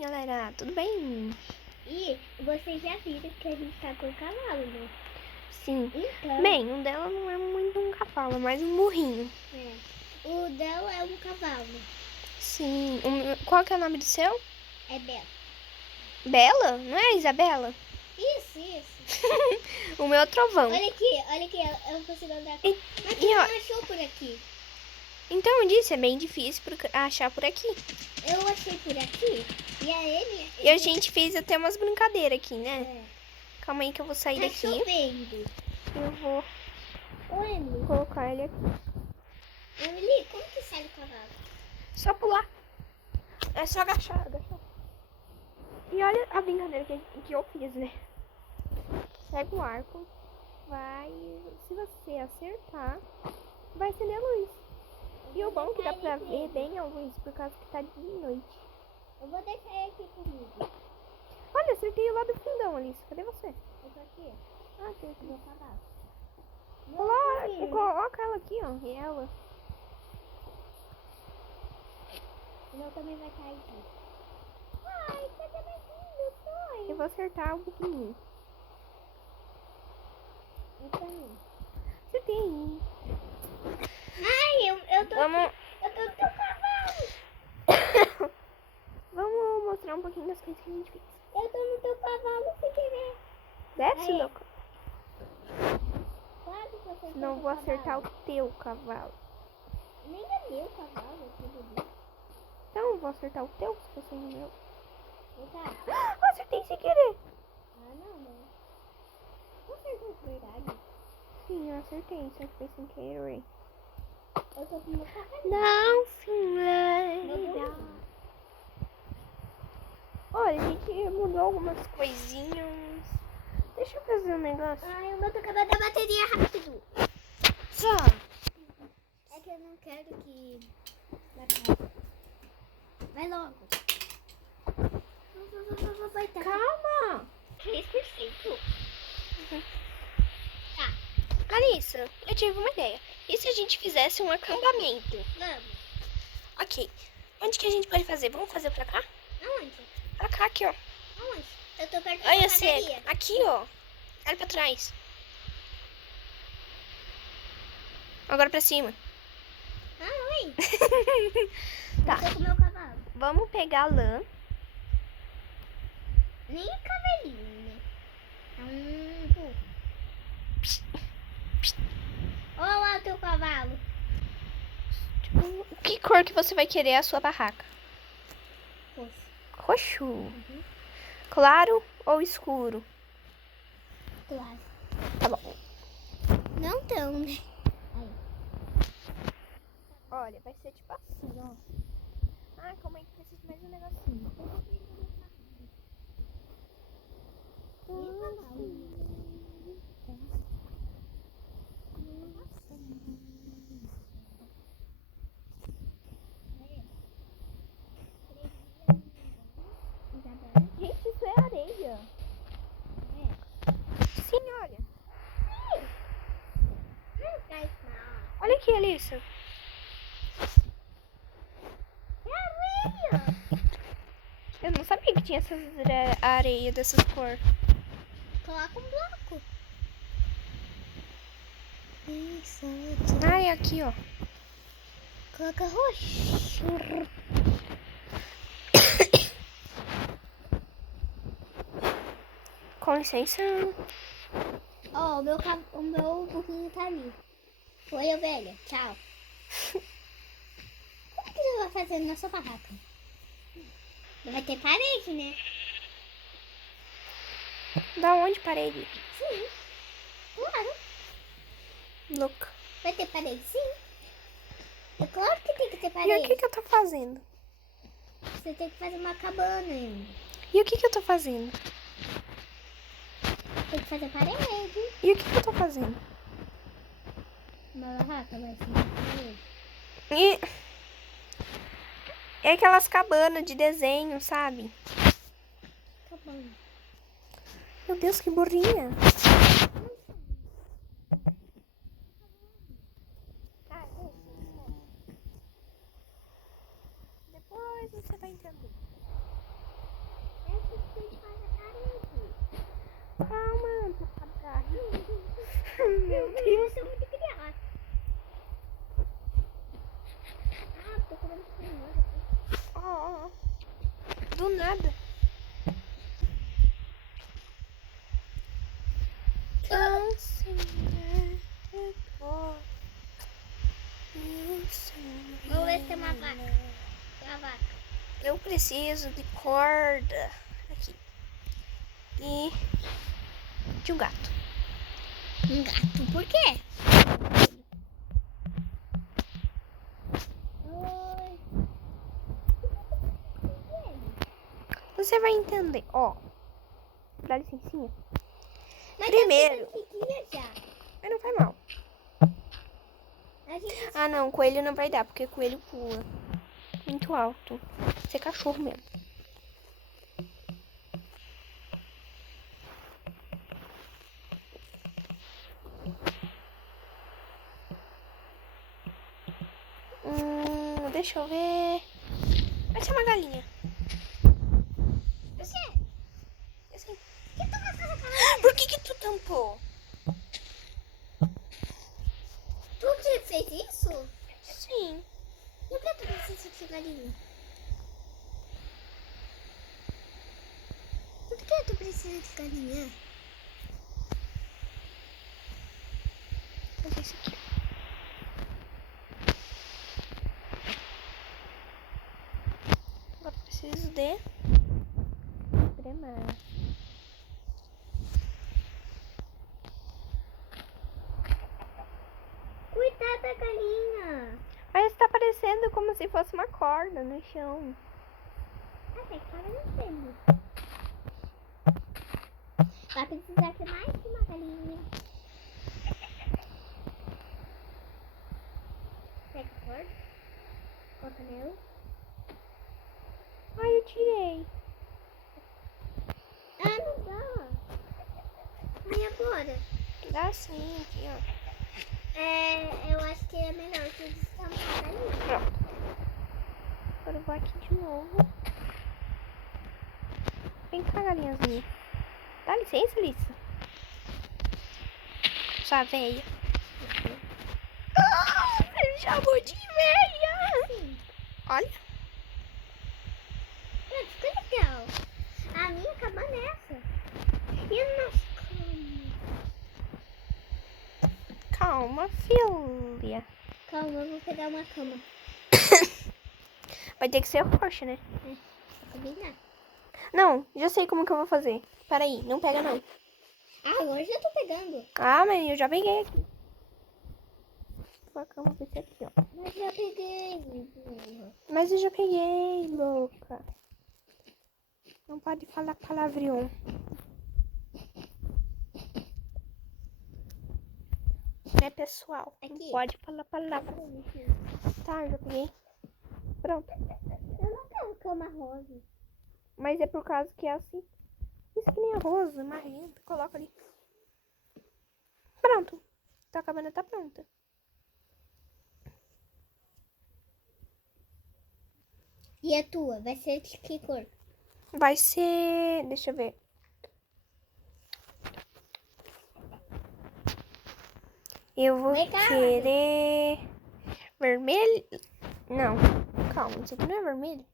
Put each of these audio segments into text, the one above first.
galera, tudo bem? E vocês já viram que a gente tá com o cavalo, né? Sim. Então, Bem, o dela não é muito um cavalo, é mais um burrinho. o dela é um cavalo. Sim. Qual que é o nome do seu? É Bela. Bela? Não é Isabela? Isso. O meu é Trovão. Olha aqui, eu não consigo andar. Mas tu e, não ó, achou por aqui? Então eu disse, é bem difícil achar por aqui. Eu achei por aqui e a ele... E a gente fez até umas brincadeiras aqui, né? É. Calma aí que eu vou sair Tá daqui. chovendo. Eu vou Ô, Emily. colocar ele aqui. Emily, como que sai do cavalo? Só pular. É só agachar. E olha a brincadeira que eu fiz, né? Pega o arco, se você acertar, vai acender a luz. E o bom é que dá pra ver bem a luz, por causa que tá de noite. Eu vou deixar ele aqui comigo. Olha, acertei lá do fundão, Alice. Cadê você? Eu tô aqui. Ah, tem aqui. Meu cavalo. Coloca ela aqui, ó. E ela. O meu também vai cair aqui. Ai, cadê mais lindo? Eu vou acertar um pouquinho. Acertei. Ai, eu tô Vamos... aqui. Eu tô no teu cavalo. Vamos mostrar um pouquinho das coisas que a gente fez. Eu tô no teu cavalo sem querer. Desce, Aí. louco. Quase que você Não vou acertar o teu cavalo. Nem é meu cavalo, é tudo dele. Então eu vou acertar o teu, se você não é meu. Vem cá. Acertei sem querer. Ah, não. Você acertou de verdade? Sim, eu acertei, só que foi sem querer. Eu tô com o meu cavalo. Não, filha. Olha, a gente mudou algumas coisinhas. Deixa eu fazer um negócio. Ai, o meu tá acabando da bateria rápido. Só. É que eu não quero que... Vai logo. Vai, tá. Calma. 3%. Tá. Alissa, eu tive uma ideia. E se a gente fizesse um acampamento? Vamos. Ok. Onde que a gente pode fazer? Vamos fazer pra cá? Aonde? Pra cá, aqui, ó. Aonde? Eu tô perto da Olha, padaria. aqui, ó. Olha pra trás. Agora pra cima. Ah, oi. Tá. Eu tô com o meu cavalo. Vamos pegar lã. Nem é cavalinho, né? É um burro. Olha lá o teu cavalo. Que cor que você vai querer a sua barraca? Roxo. Roxo. Claro ou escuro? Claro. Tá bom. Não tão, né? Olha, vai ser tipo assim, ó. Ah, calma aí que preciso de mais um negocinho. Gente, isso é areia. Sim, olha. Olha aqui, Alissa. É areia. Eu não sabia que tinha essas areia dessas cores. Coloca um bloco. Isso. Ah, é aqui, ó. Coloca roxo. Com licença. Ó, o meu burrinho tá ali. Oi, ovelha. Tchau. O que você vai fazer na sua barraca? Vai ter parede, né? Da onde parede? Sim. Claro. Louca. Vai ter parede, sim. É claro que tem que ter E parede. o que eu tô fazendo? Você tem que fazer uma cabana ainda. E o que eu tô fazendo? Tem que fazer parede. E o que eu tô fazendo? Uma barraca vai ser uma parede. E é aquelas cabanas de desenho, sabe? Cabana. Meu Deus, que burrinha. Depois você vai entender. Do nada. Vamos ver se tem uma vaca. Tem uma vaca. Eu preciso de corda. Aqui. E de um gato. Um gato, por quê? Oi. Você vai entender. Ó. Dá licencinha. Mas Primeiro. a gente tem que viajar. Mas não faz mal. A gente... Ah, não. Coelho não vai dar, porque coelho pula muito alto. Você é cachorro mesmo. Deixa eu ver. Vai ser uma galinha. Você, Assim. o que tu vai fazer com a galinha? Por que tu tampou? Tu que fez isso? Sim. E o que tu precisa de galinha? Por que tu precisa de galinha? Vou fazer isso aqui. Agora preciso de cremar. Cuidado da galinha. Mas tá parecendo como se fosse uma corda no chão. Até que tava nascendo. Vai precisar de mais de uma galinha. Pega a corda. Coloca nela. Ai, eu tirei. Ah, não dá. E agora? Dá sim, aqui, ó. Eu acho que é melhor que destampar a galinha. Pronto. Agora eu vou aqui de novo. Vem cá, galinhazinha. Dá licença, Lissa. Sua veia. Ah, ele chamou de veia. Sim. Olha. Ficou legal. A minha acaba nessa. E a nossa cama? Calma, filha. Calma, eu vou pegar uma cama. Vai ter que ser roxa, né? Pra combinar. Não, já sei como que eu vou fazer. Peraí, não pega não. Ah, agora já tô pegando. Ah, mas eu já peguei aqui. Vou cama vai ser aqui, ó. Mas já peguei, burra. Mas eu já peguei, louca. Não pode falar palavrão. Né, pessoal? Não Aqui. pode falar palavrão. Tá, eu já peguei. Pronto. Eu não quero cama rosa. Mas é por causa que é assim. Isso que nem a rosa, marrenta. Coloca ali. Pronto. Tua cabana tá pronta. E a tua? Vai ser de que cor? Vai ser... Deixa eu ver. Eu vou Legal. querer... Vermelho? Não. Calma, isso aqui não é vermelho?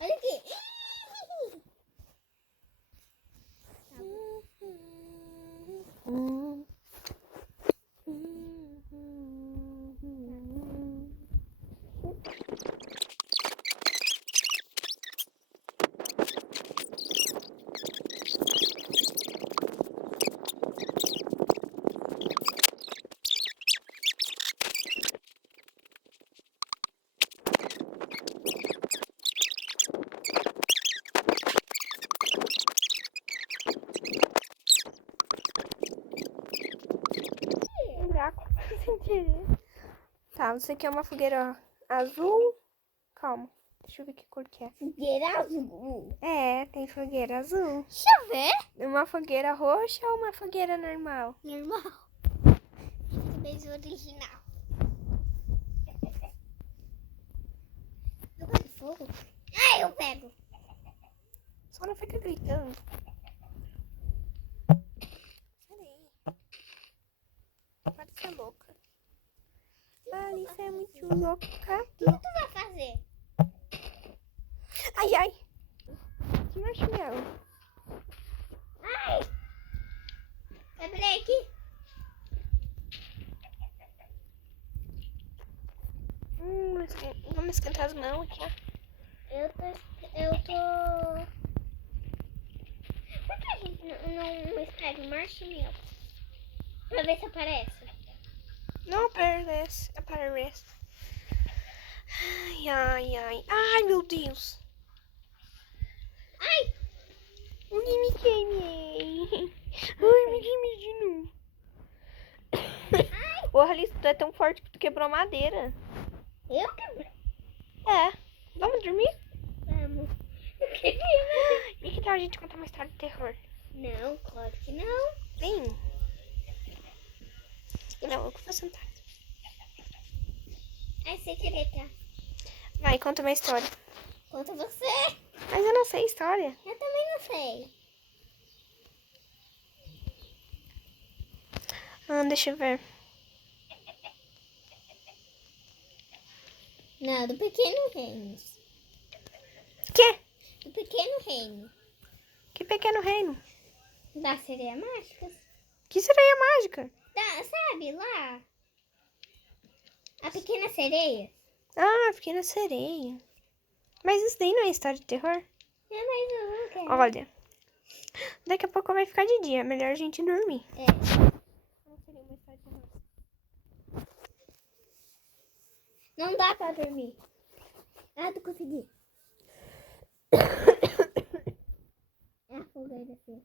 Olha aqui. Um buraco sem querer. Tá, você quer uma fogueira azul? Calma, deixa eu ver que cor que é. Fogueira azul. É, tem fogueira azul. Deixa eu ver. Uma fogueira roxa ou uma fogueira normal? Normal. Beijo original. Eu pego fogo? Ah, eu pego. Só não fica gritando. Peraí. Pode ser louca. A Alice é muito louca. O que tu vai fazer? Ai, ai. Que marshmallow. Ai! Quebrei aqui. Vamos esquentar as mãos aqui, ó. Eu tô... Por que a gente não escreve marshmallow? Pra ver se aparece. Não aparece. Aparece. Ai, ai, ai. Ai, meu Deus. Ai! Me queimei. Ai, me queimei de novo. Porra, Alice, tu é tão forte que tu quebrou a madeira. Eu quebrei. É. Vamos dormir? Vamos. Eu quebrei. E que tal a gente contar uma história de terror? Não, claro que não. Vem. Não, eu vou sentar. Ai, secreta. Vai, conta uma história. Conta você. Mas eu não sei história. Eu também não sei. Deixa eu ver. Não, do Pequeno Reino. Que? Do Pequeno Reino. Que pequeno reino? Da sereia mágica. Que sereia mágica? Sabe, lá? A Pequena Sereia. Ah, pequena sereia. Mas isso daí não é história de terror? É, mas eu não quero. Olha. Daqui a pouco vai ficar de dia. É melhor a gente dormir. É. Não seria uma história de terror. Não dá pra dormir. Ah, tu consegui. É a fogueira assim.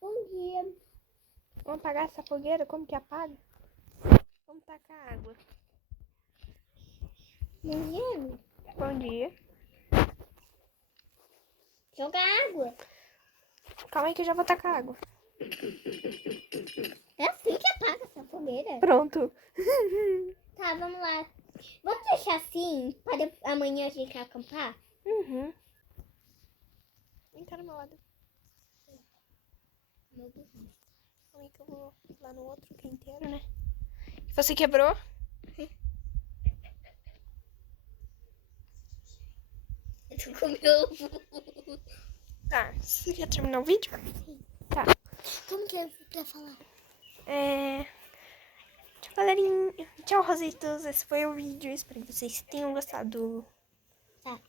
Bom dia. Vamos apagar essa fogueira? Como que apaga? Vamos tacar água. Bom dia. Bom dia. Jogar água. Calma aí que eu já vou tacar água. É assim que apaga essa fogueira. Pronto. Tá, vamos lá. Vamos deixar assim para amanhã a gente acampar? Uhum. Vem cá no meu lado. Calma aí que eu vou lá no outro que é inteiro, né? Você quebrou? Tu comeu. Tá. Você quer terminar o vídeo? Tá. Como que eu quero falar? Tchau, galerinha. Tchau, Rositos. Esse foi o vídeo. Espero que vocês tenham gostado. Tá.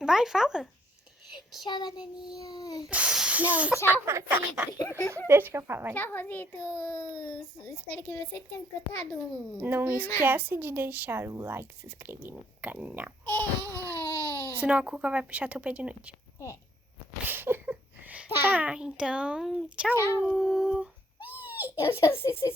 Vai, fala. Tchau, galerinha. Não, tchau, Rositos. Deixa que eu falar. Tchau, Rositos. Espero que vocês tenham gostado. Não esquece de deixar o like e se inscrever no canal. É. Senão a Cuca vai puxar teu pé de noite. É. Tá, então, tchau. Eu já sei se